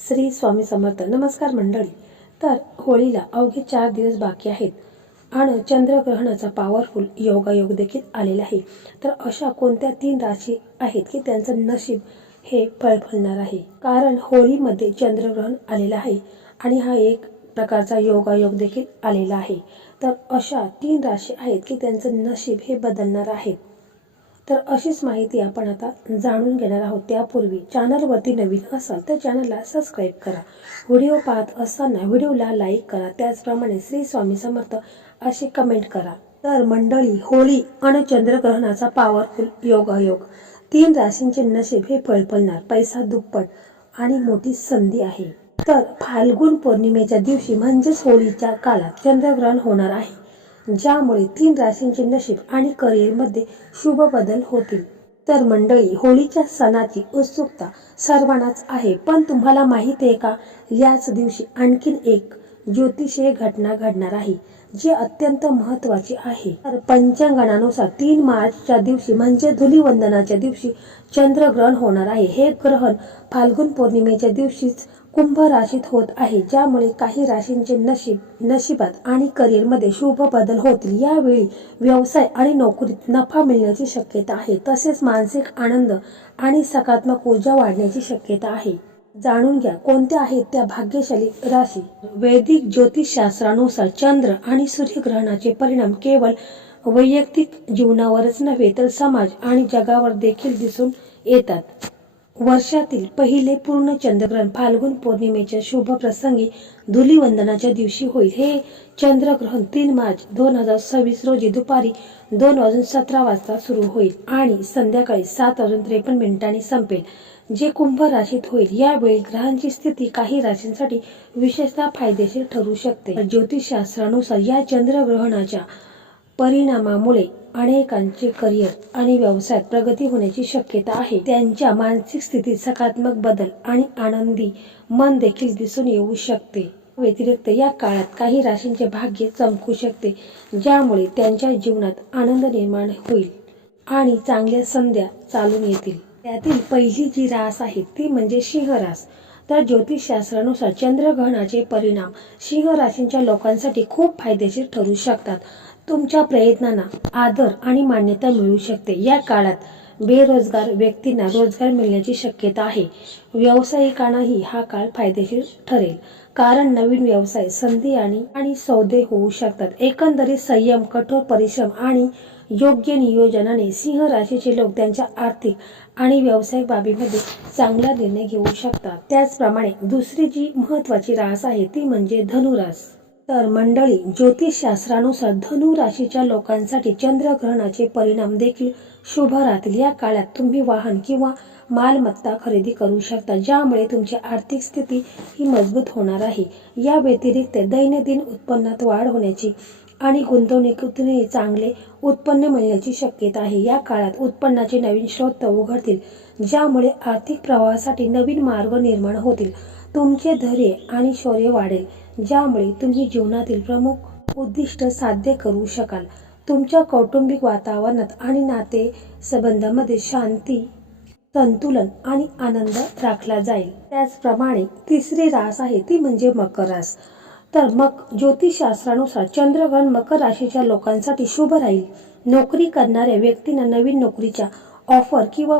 श्री स्वामी समर्थ. नमस्कार मंडळी. तर होळीला अवघे 4 दिवस बाकी आहेत आणि चंद्रग्रहणाचा पॉवरफुल योगायोग देखील आलेला आहे. तर अशा कोणत्या 3 राशी आहेत की त्यांचं नशीब हे फळफळणार आहे, कारण होळीमध्ये चंद्रग्रहण आलेलं आहे आणि हा एक प्रकारचा योगायोग देखील आलेला आहे. तर अशा 3 राशी आहेत की त्यांचं नशीब हे बदलणार आहे. तर अशीच माहिती आपण आता जाणून घेणार आहोत. त्यापूर्वी चॅनलवरती नवीन असाल तर चॅनलला सबस्क्राईब करा. व्हिडिओ पाहत असताना व्हिडिओला लाईक करा. त्याचप्रमाणे श्री स्वामी समर्थ असे कमेंट करा. तर मंडळी, होळी आणि चंद्रग्रहणाचा पॉवरफुल योगायोग 3 राशींचे नशीब हे फळफळणार. पैसा दुप्पट आणि मोठी संधी आहे. तर फाल्गुन पौर्णिमेच्या दिवशी म्हणजेच होळीच्या काळात चंद्रग्रहण होणार आहे, ज्यामुळे 3 राशींचे नशीब आणि करिअरमध्ये शुभ बदल होतील. तर मंडळी, होळीच्या सणाची उत्सुकता सर्वांनाच आहे, पण तुम्हाला माहिती आहे का, याच दिवशी आणखीन एक ज्योतिषीय घटना घडणार आहे जी अत्यंत महत्त्वाची आहे. तर पंचांगानुसार 3 मार्चच्या दिवशी म्हणजे धुलीवंदनाच्या दिवशी चंद्रग्रहण होणार आहे. हे ग्रहण फाल्गुन पौर्णिमेच्या दिवशीच कुंभ राशीत होत आहे, ज्यामुळे काही राशींचे नशिबात आणि करिअरमध्ये शुभ बदल होतील. यावेळी व्यवसाय आणि नोकरीत नफा मिळण्याची शक्यता आहे, तसेच मानसिक आनंद आणि सकारात्मक ऊर्जा वाढण्याची शक्यता आहे. जाणून घ्या कोणत्या आहेत त्या भाग्यशाली राशी. वैदिक ज्योतिषशास्त्रानुसार चंद्र आणि सूर्यग्रहणाचे परिणाम केवळ वैयक्तिक जीवनावरच नव्हे तर समाज आणि जगावर देखील दिसून येतात. वर्षातील पहिले पूर्ण चंद्रग्रहण फाल्गुन पौर्णिमेच्या शुभ प्रसंगी धुलीवंदनाच्या दिवशी होईल. हे चंद्रग्रहण 3 मार्च 2026 रोजी दुपारी 2:17 सुरू होईल आणि संध्याकाळी 7:53 संपेल, जे कुंभ राशीत होईल. यावेळी ग्रहांची स्थिती काही राशींसाठी विशेषतः फायदेशीर ठरू शकते. ज्योतिषशास्त्रानुसार या चंद्रग्रहणाच्या परिणामामुळे अनेकांचे करिअर आणि व्यवसायात प्रगती होण्याची शक्यता आहे. त्यांच्या मानसिक स्थितीत सकारात्मक बदल आणि आनंदी मन देखील दिसून येऊ शकते. व्यतिरिक्त या काळात काही राशींचे भाग्य चमकू शकते, ज्यामुळे त्यांच्या जीवनात आनंद निर्माण होईल आणि चांगल्या संध्या चालून येतील. त्यातील पहिली जी रास आहे ती म्हणजे सिंह रास. तर ज्योतिषशास्त्रानुसार चंद्रग्रहणाचे परिणाम सिंह राशींच्या लोकांसाठी खूप फायदेशीर ठरू शकतात. तुमच्या प्रयत्नांना आदर आणि मान्यता मिळू शकते. या काळात बेरोजगार व्यक्तींना रोजगार मिळण्याची शक्यता आहे. व्यावसायिकांनाही हा काळ फायदेशीर ठरेल, कारण नवीन व्यवसाय संधी आणि सौदे होऊ शकतात. एकंदरीत संयम, कठोर परिश्रम आणि योग्य नियोजनाने सिंह राशीचे लोक त्यांच्या आर्थिक आणि व्यावसायिक बाबीमध्ये चांगला निर्णय घेऊ शकतात. त्याचप्रमाणे दुसरी जी महत्त्वाची रास आहे ती म्हणजे धनुरास. तर मंडळी, ज्योतिषशास्त्रानुसार धनु राशीच्या लोकांसाठी चंद्रग्रहणाचे परिणाम देखील शुभ राहतील. या काळात तुम्ही वाहन किंवा मालमत्ता खरेदी करू शकता, ज्यामुळे तुमची आर्थिक स्थिती ही मजबूत होणार आहे. या व्यतिरिक्त दैनंदिन उत्पन्नात वाढ होण्याची आणि गुंतवणुकीतूनही चांगले उत्पन्न मिळण्याची शक्यता आहे. या काळात उत्पन्नाचे नवीन स्रोत उघडतील, ज्यामुळे आर्थिक प्रवाहासाठी नवीन मार्ग निर्माण होतील. तुमचे धैर्य आणि शौर्य वाढेल, ज्यामुळे तुम्ही जीवनातील प्रमुख उद्दिष्ट साध्य करू शकाल. तुमच्या कौटुंबिक वातावरणात आणि नातेसंबंधांमध्ये शांती, संतुलन आणि आनंद राखला जाईल. त्याचप्रमाणे तिसरी रास आहे ती म्हणजे मकर रास. तर ज्योतिषशास्त्रानुसार चंद्रग्रहण मकर राशीच्या लोकांसाठी शुभ राहील. नोकरी करणाऱ्या व्यक्तींना नवीन नोकरीच्या ऑफर किंवा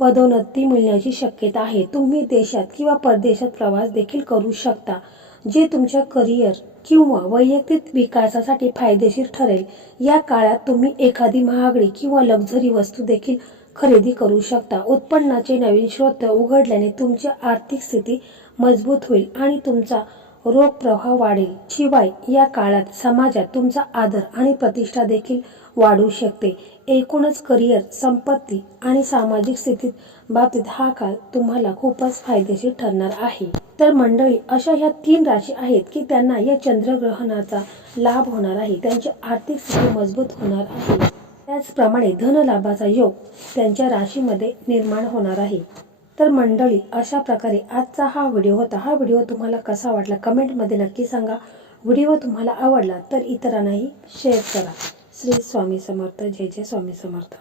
पदोन्नती मिळण्याची शक्यता आहे. तुम्ही देशात किंवा परदेशात प्रवास देखील करू शकता, जे तुमच्या करिअर किंवा वैयक्तिक विकासासाठी फायदेशीर ठरेल. या काळात तुम्ही एखादी महागडी किंवा लक्झरी वस्तू देखील खरेदी करू शकता. उत्पन्नाचे नवीन स्रोत उघडल्याने तुमची आर्थिक स्थिती मजबूत होईल आणि तुमचा रोख प्रवाह वाढेल. शिवाय या काळात समाजात तुमचा आदर आणि प्रतिष्ठा देखील वाढू शकते. एकूणच करिअर, संपत्ती आणि सामाजिक स्थितीत बाबतीत हा काळ तुम्हाला खूपच फायदेशीर ठरणार आहे. तर मंडळी, अशा ह्या 3 राशी आहेत की त्यांना या चंद्रग्रहणाचा लाभ होणार आहे. त्यांची आर्थिक स्थिती मजबूत होणार आहे. त्याचप्रमाणे धनलाभाचा योग त्यांच्या राशीमध्ये निर्माण होणार आहे. तर मंडळी, अशा प्रकारे आजचा हा व्हिडिओ होता. हा व्हिडिओ तुम्हाला कसा वाटला कमेंटमध्ये नक्की सांगा. व्हिडिओ तुम्हाला आवडला तर इतरांनाही शेअर करा. श्री स्वामी समर्थ. जय जय स्वामी समर्थ.